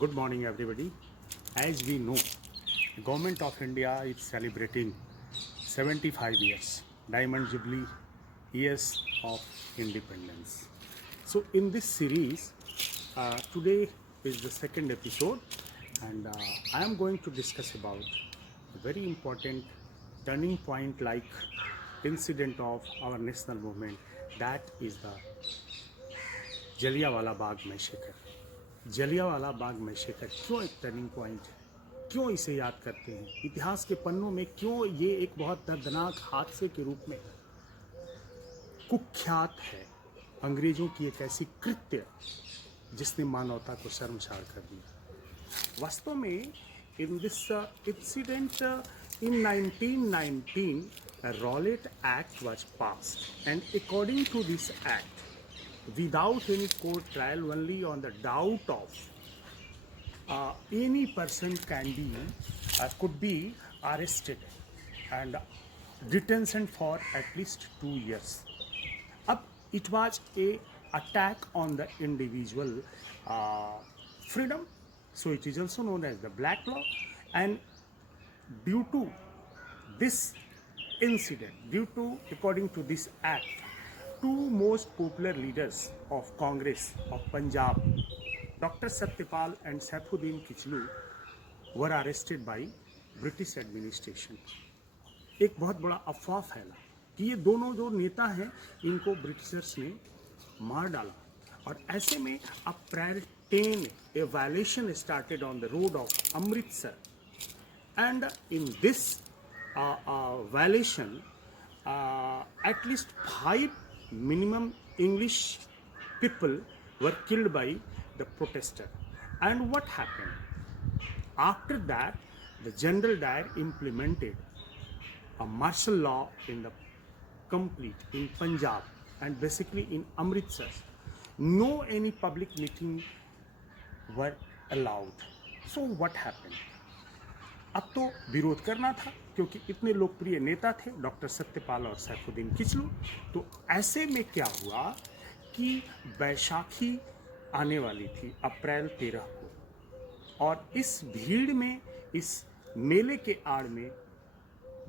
Good morning, everybody. As we know, the Government of India is celebrating 75 years, Diamond Jubilee years of independence. So, in this series, today is the second episode, and I am going to discuss about a very important turning point like incident of our national movement, that is the Jallianwala Bagh massacre. Jallianwala Bagh massacre क्यों एक turning point है, क्यों इसे याद करते हैं, इतिहास के पन्नों में क्यों ये एक बहुत दर्दनाक हादसे के रूप में कुख्यात है। अंग्रेजों की एक ऐसी कृत्य जिसने मानवता को शर्मसार कर दिया। वास्तव में in this incident in 1919 Rowlatt Act was passed, and according to this act, without any court trial, only on the doubt of any person could be arrested and detention for at least 2 years. It was a attack on the individual freedom, so it is also known as the black law. And due to this incident, according to this act, two most popular leaders of Congress of Punjab, Dr. Satyapal and Saifuddin Kichlu, were arrested by British administration. एक बहुत बड़ा अफवाह फैला कि ये दोनों जो नेता हैं इनको ब्रिटिशर्स ने मार डाला, और ऐसे में अप्रैल 10 a violation started on the road of Amritsar, and in this violation at least 5 minimum English people were killed by the protester. And what happened? After that, the General Dyer implemented a martial law in Punjab and basically in Amritsar. No any public meeting were allowed. So what happened? अब तो विरोध करना था क्योंकि इतने लोकप्रिय नेता थे डॉक्टर सत्यपाल और सैफुद्दीन किचलू। तो ऐसे में क्या हुआ कि बैसाखी आने वाली थी अप्रैल 13 को, और इस भीड़ में, इस मेले के आड़ में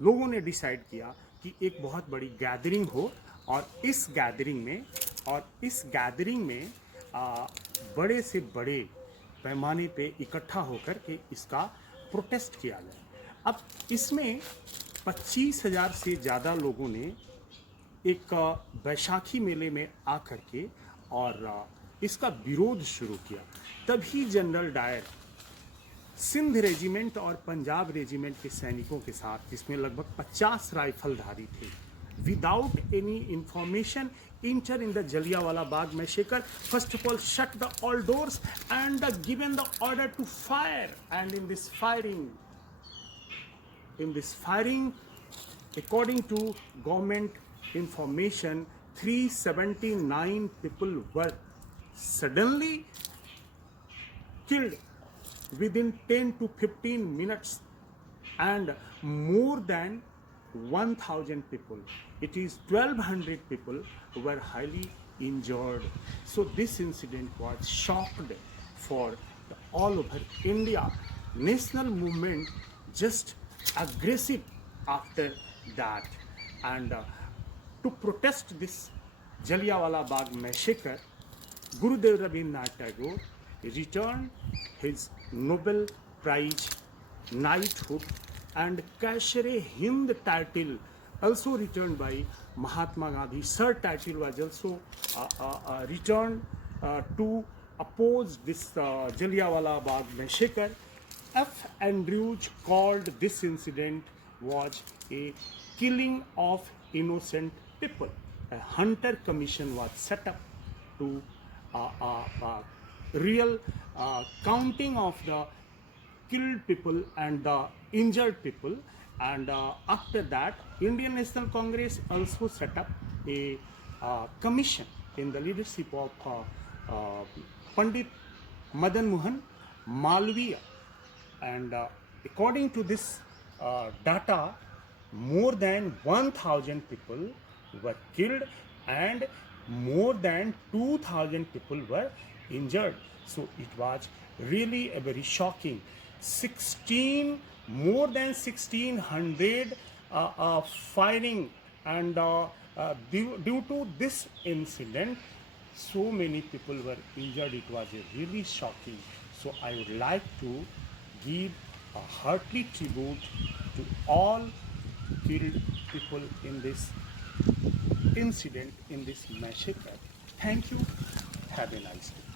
लोगों ने डिसाइड किया कि एक बहुत बड़ी गैदरिंग हो, और इस गैदरिंग में बड़े से बड़े पैमाने पे इकट्ठा होकर के इसका प्रोटेस्ट किया गया। अब इसमें 25,000 से ज़्यादा लोगों ने एक बैसाखी मेले में आकर के और इसका विरोध शुरू किया। तभी जनरल डायर सिंध रेजिमेंट और पंजाब रेजिमेंट के सैनिकों के साथ, जिसमें लगभग 50 राइफलधारी थे, without any information enter in the Jallianwala Bagh massacre. First of all, shut the all doors and given the order to fire. And in this firing, according to government information, 379 people were suddenly killed within 10 to 15 minutes, and more than 1,000 people, it is 1,200 people, were highly injured. So this incident was shocked for all over India. National movement just aggressive after that, and to protest this Jallianwala Bagh massacre, Gurudev Rabindranath Tagore returned his Nobel Prize knighthood and Kaisar-e-Hind title, also returned by Mahatma Gandhi. Sir title was also returned to oppose this Jallianwala Bagh massacre. F. Andrews called this incident was a killing of innocent people. A Hunter Commission was set up to real counting of the killed people and the injured people. And after that, Indian National Congress also set up a commission in the leadership of Pandit Madan Mohan Malviya. And according to this data, more than 1,000 people were killed and more than 2,000 people were injured. So it was really a very shocking. 16, more than 1600 firing, and due to this incident, so many people were injured. It was a really shocking. So I would like to give a hearty tribute to all killed people in this incident, in this massacre. Thank you. Have a nice day.